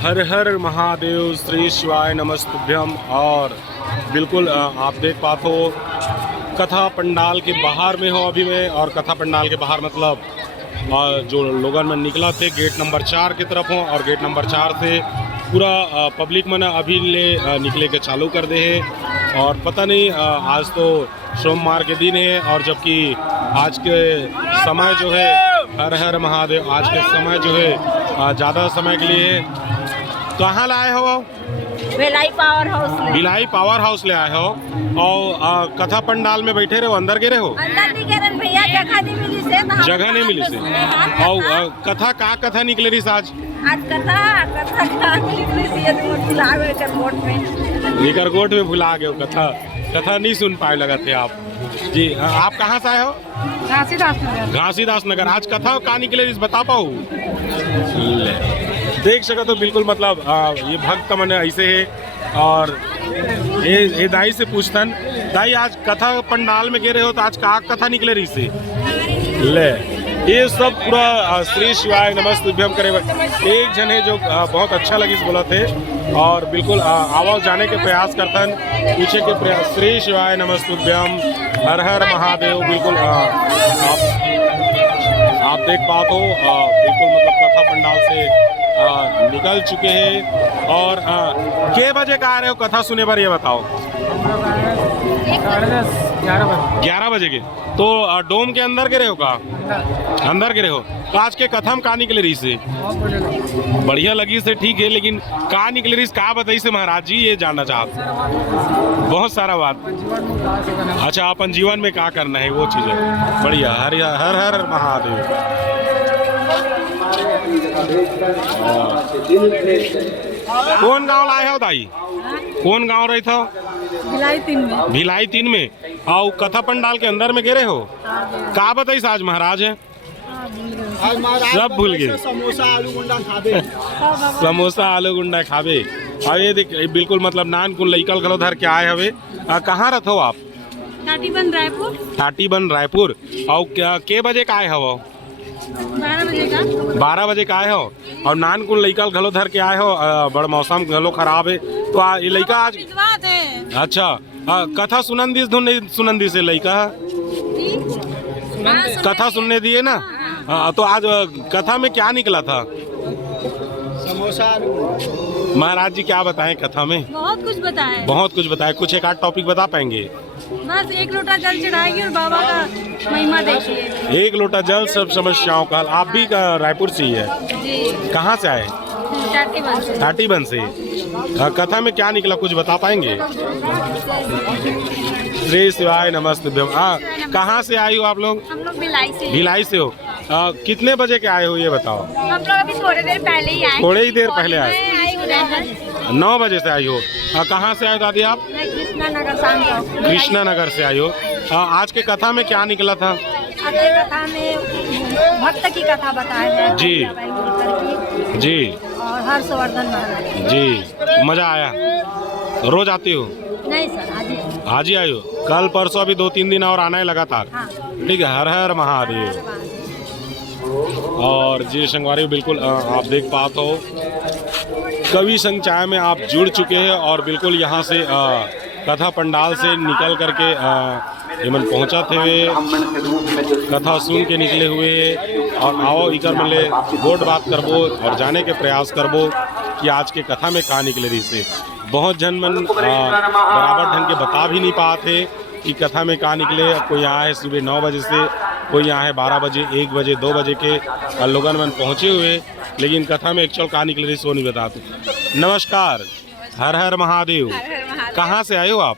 हर हर महादेव, श्री शिवाय नमस्तुभ्यम। और बिल्कुल आप देख पाते हो कथा पंडाल के बाहर में हो अभी मैं, और कथा पंडाल के बाहर मतलब जो लोगन में निकला थे गेट नंबर 4 की तरफ हो, और गेट नंबर 4 से पूरा पब्लिक मन अभी ले निकले के चालू कर दे है। और पता नहीं आज तो सोमवार के दिन है, और जबकि आज के समय जो है हर हर महादेव, आज के समय जो है ज़्यादा समय के लिए कहाँ लाए हो? भिलाई पावर हाउस में। भिलाई पावर हाउस ले आए हो, और कथा पंडाल में बैठे रहे हो, अंदर गिरे हो? अंदर नहीं गए भैया, जगह नहीं मिली से। जगह नहीं मिली से। और कथा का कथा निकले रही आज? आज कथा का निकली से भुला गए करकोट में। ये करकोट में भुला गए कथा नहीं सुन पाए लगा थे आप जी। आप कहाँ से आए हो? घासीदास नगर। घासीदास नगर। आज कथा का निकले रही बता पाओ? देख सका तो बिल्कुल मतलब ये भक्त मन ऐसे है। और ये दाई से पूछतन, दाई आज कथा पंडाल में गे रहे हो तो आज का कथा निकले रही से? ले ये सब पूरा श्री शिवाय नमस्तुभ्यम करे। एक जन है जो बहुत अच्छा लगी बोला थे, और बिल्कुल आवाज जाने के प्रयास करतन, पूछे के प्रयास। श्री शिवाय नमस्तुभ्यम, हर हर महादेव। बिल्कुल आप देख पाते हो बिल्कुल मतलब कथा पंडाल से निकल चुके हैं। और के बजे का आ रहे हो कथा सुने पर, ये बताओ? 11 बजे के। तो डोम के अंदर गिरे हो का? अंदर गिरे हो। तो आज के कथा में का निकले रही से? बढ़िया लगी से, ठीक है, लेकिन का निकले रही का बताई से महाराज जी, ये जानना चाहते। बहुत सारा बात। अच्छा, अपन जीवन में क्या करना है वो चीज है। बढ़िया। हर हर महादेव। कौन गांव लाए हो दाई? कौन गांव रही था? भिलाई 3 में। भिलाई 3 में। और कथा पंडाल के अंदर में गिरे हो? का बताइए आज महाराज है? सब भूल गए। समोसा आलू गुंडा खाबे। समोसा आलू गुंडा खाबे। और ये देख बिल्कुल मतलब नान कुल लइकल खलो धर के आए हवे। कहाँ रहो आप? टाटीबन रायपुर। टाटीबन रायपुर। और के बजे का आए हो? 12 बजे का। 12 बजे का आए हो, और नान कुल लइकल घलो धर के आए हो। बड़ मौसम घलो खराब है, तो ये लइका आज अच्छा कथा सुनंदी से लइका कथा सुनने दिए ना। तो आज कथा में क्या निकला था? समोसा। महाराज जी क्या बताएं कथा में? बहुत कुछ बताए। बहुत कुछ बताए। कुछ एक आध टॉपिक बता पाएंगे? बस 1 लोटा जल चढ़ाएगी और बाबा का महिमा देखिए। 1 लोटा जल सब समस्याओं का हल। आप भी रायपुर से ही है? जी। कहाँ से आए? टाटीबन से। कथा में क्या निकला कुछ बता पाएंगे? श्री शिवाय नमस्तुभ्यम। कहाँ से आई हो आप लोग? हम लोग भिलाई से। भिलाई से हो। कितने बजे के आए हो ये बताओ? हम लोग अभी थोड़ी देर पहले ही आए। थोड़े ही देर पहले आए। 9 बजे से आई हो। कहाँ से आए दादी आप? कृष्णा नगर। कृष्णा नगर से आई हो। आज के कथा में क्या निकला था? आज के कथा में भक्त की कथा बताया है जी जी। और हर्षवर्धन महाराज जी। मजा आया? रोज आती हो? नहीं सर, आज ही आई हो। कल परसों अभी 2-3 दिन और आना है लगातार? हाँ। ठीक है। हर हर महादेव। और जी संगवारी बिल्कुल आप देख पाते हो कवि संग चाय में आप जुड़ चुके हैं, और बिल्कुल यहाँ से कथा पंडाल से निकल करके एमन पहुँचा थे, कथा सुन के निकले हुए। और आओ इकर मले बोर्ड बात करबो और जाने के प्रयास करबो कि आज के कथा में कहाँ निकले रही से। बहुत जन मन बराबर ढंग के बता भी नहीं पाते कि कथा में कहाँ निकले। कोई यहाँ है सुबह 9 बजे से, कोई यहाँ है 12 बजे, 1 बजे, 2 बजे के लोगन मन पहुँचे हुए, लेकिन कथा में एक्चुअल कहाँ निकले रही सो नहीं बताते। नमस्कार। हर हर महादेव। कहाँ से आए हो आप?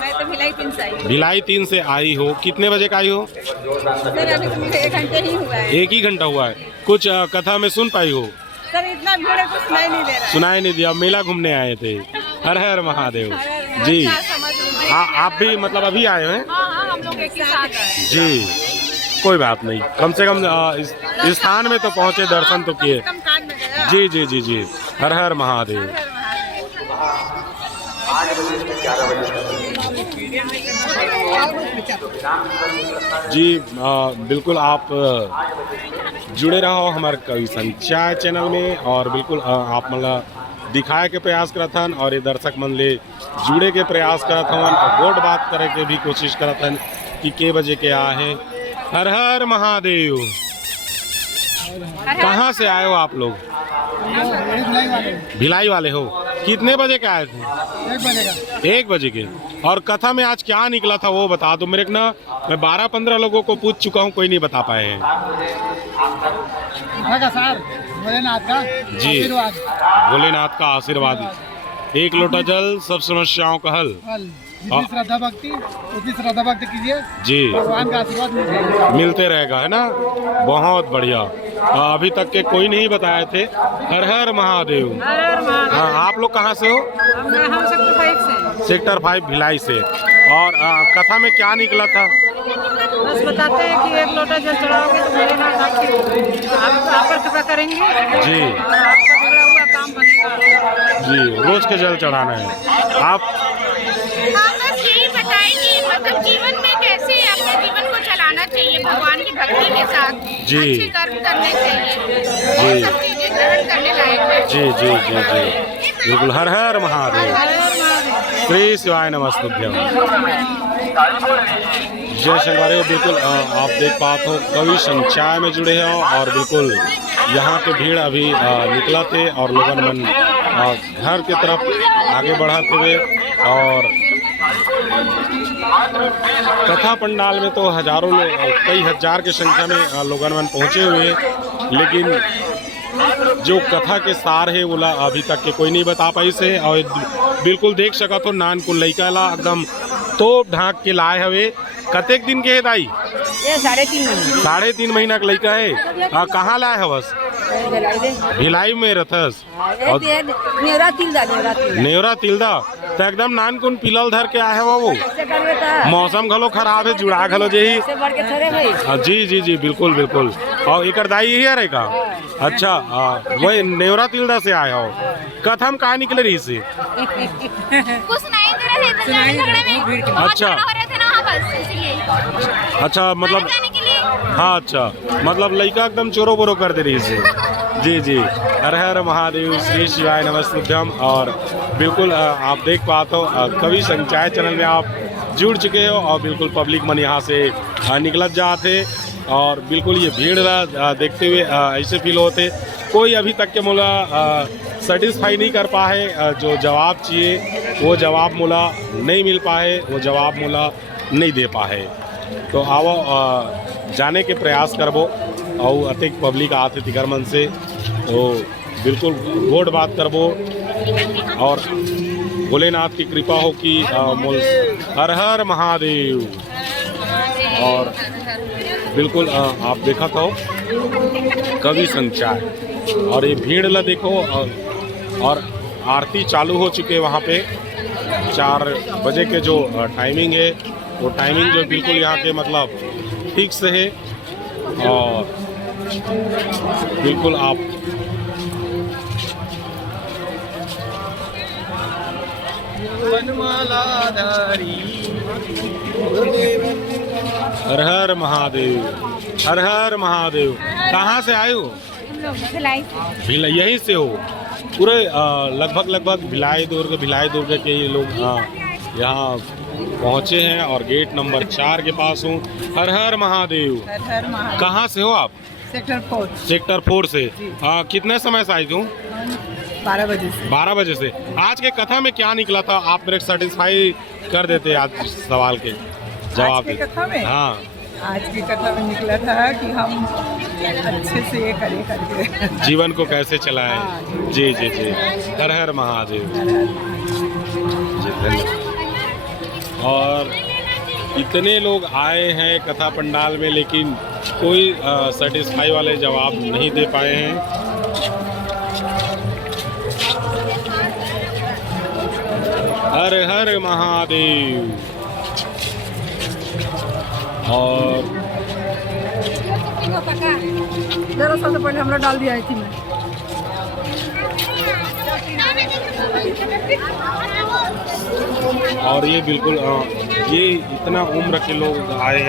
मैं तो भिलाई 3 से आई। भिलाई 3 से आई हो। कितने बजे का आई हो? सर अभी तो मुझे 1 घंटे ही हुआ है। 1 ही घंटा हुआ है। कुछ कथा में सुन पाई हो? सर इतना भीड़ है कुछ सुनाई नहीं दे रहा है। सुनाई नहीं दिया। मेला घूमने आए थे। हर हर महादेव जी। आप भी मतलब अभी आए हैं? हाँ, हम लोग एक ही साथ आए। जी। कोई बात नहीं, कम से कम इस स्थान में तो पहुँचे, दर्शन तो किए। जी जी जी जी। हर हर महादेव। जी बिल्कुल आप जुड़े रहो हमारे कवि संचार चैनल में, और बिल्कुल आप मतलब दिखाए के प्रयास करत हन और ये दर्शक मन ले जुड़े के प्रयास करत हवन और गोट बात करे के भी कोशिश करत हन कि के बजे के आहे। हर हर महादेव। कहाँ से आए हो आप लोग? भिलाई वाले हो। कितने बजे के आए थे? 1 बजे का। 1 बजे के। और कथा में आज क्या निकला था वो बता दो मेरे को ना। मैं 12-15 लोगों को पूछ चुका हूँ, कोई नहीं बता पाए हैं। सर भोलेनाथ का जी, आशीर्वाद। भोलेनाथ का आशीर्वाद। 1 लोटा जल सब समस्याओं का हल। जितनी श्रद्धा भक्ति उतनी श्रद्धा भक्ति कीजिए जी, भगवान का आशीर्वाद मिलते रहेगा, है ना। बहुत बढ़िया। अभी तक के कोई नहीं बताए थे। हर हर महादेव। हाँ, आप लोग कहाँ से हो? हम सेक्टर 5 से। सेक्टर 5 भिलाई से। और कथा में क्या निकला था? बस बताते हैं कि 1 लोटा जल चढ़ाओगे तो भोलेनाथ आप पर कृपा करेंगे जी, और आपका बिगड़ा हुआ काम बनेगा। जी, रोज के जल चढ़ाना है। आप बस यही बताएं कि मतलब जीवन में कैसे अपने जीवन को चलाना चाहिए भगवान की भक्ति के साथ। जी। अच्छे कर्म करने चाहिए। जी। ये सब चीजें ग्रहण करने लायक है। जी जी जी जी, बिल्कुल। हर हर महादेव। श्री शिवाय नमस्तुभ्यम। जय शंकराचार्य। बिल्कुल आप देख पाते हो कवि संचाय में जुड़े हैं और बिल्कुल यहाँ के भीड़ अभी निकला थे और लोगन मन घर की तरफ आगे बढ़ाते हुए और कथा पंडाल में तो हजारों लोग, कई हजार की संख्या में लोगन मन पहुँचे हुए, लेकिन जो कथा के सार है वो अभी तक के कोई नहीं बता पाई से। और बिल्कुल देख सका तो नान को लइका ला एकदम तोप ढाक के लाए हवे। कतेक दिन के है दाई? ये 3.5 महीने। 3.5 महीना का लइका है। कहाँ लाए हवस? भिलाई में रथस। और नेवरा तिलदा नेवरा तिलदा तो एकदम नान कुन पिलल धर के आए है वो। मौसम घलो खराब है, जुड़ा घलो जेही। जी जी जी, बिल्कुल बिल्कुल। और एक दाई यही है का? अच्छा, वही नेवरा तिलदा से आए हो। कथम कहाँ निकले रही से? कुछ नहीं दे रहे थे झगड़े में। बहुत अच्छा। झगड़ा हो रहे थे ना वहाँ बस इसलिए। अच्छा, मतलब जाने के लिए। हाँ, अच्छा, मतलब लड़का एकदम चोरो बोरो कर दे रही से। जी जी, हर हर महादेव। श्री शिवाय नमस्तुभ्यम। और बिल्कुल आप देख पाते हो कवि संचाय चैनल में आप जुड़ चुके हो और बिल्कुल पब्लिक मन यहाँ से निकलत जाते और बिल्कुल ये भीड़ देखते हुए ऐसे फील होते कोई अभी तक के मुला सेटिस्फाई नहीं कर पाए। जो जवाब चाहिए वो जवाब मुला नहीं मिल पाए, वो जवाब मुला नहीं दे पाए। तो आओ जाने के प्रयास करबो और अतिक पब्लिक आते तिगर मन से तो बिल्कुल गोड बात करबो और भोलेनाथ की कृपा हो कि हर हर महादेव। और बिल्कुल आप देखा तो कवि संचार और ये भीड़ ला देखो। और आरती चालू हो चुके वहाँ पे 4 बजे के जो टाइमिंग है वो टाइमिंग जो बिल्कुल यहाँ के मतलब फिक्स है। और बिल्कुल आप हर हर महादेव। हर हर महादेव। कहाँ से आए हो? भिलाई यहीं से हो? पूरे लगभग भिलाई दुर्ग के ये लोग यहाँ पहुँचे हैं और गेट नंबर 4 के पास हूँ। हर हर महादेव। कहाँ से हो आप? सेक्टर 4 से। कितने समय से आई तू? 12 बजे से। 12 बजे से। आज के कथा में क्या निकला था? आप मेरे सेटिस्फाई कर देते आज सवाल के जवाब। आज की कथा में? हाँ, आज की कथा में निकला था कि हम अच्छे से ये करें करके जीवन को कैसे चलाएं। जी जी जी, हर हर महादेव। जी, धन्यवाद। और इतने लोग आए हैं कथा पंडाल में लेकिन कोई सेटिस्फाई वाले जवाब नहीं दे पाए हैं। हर हर महादेव। और 11 साल से पहले हमने डाल दिया थी मैं। और ये बिल्कुल ये इतना उम्र के लोग आए हैं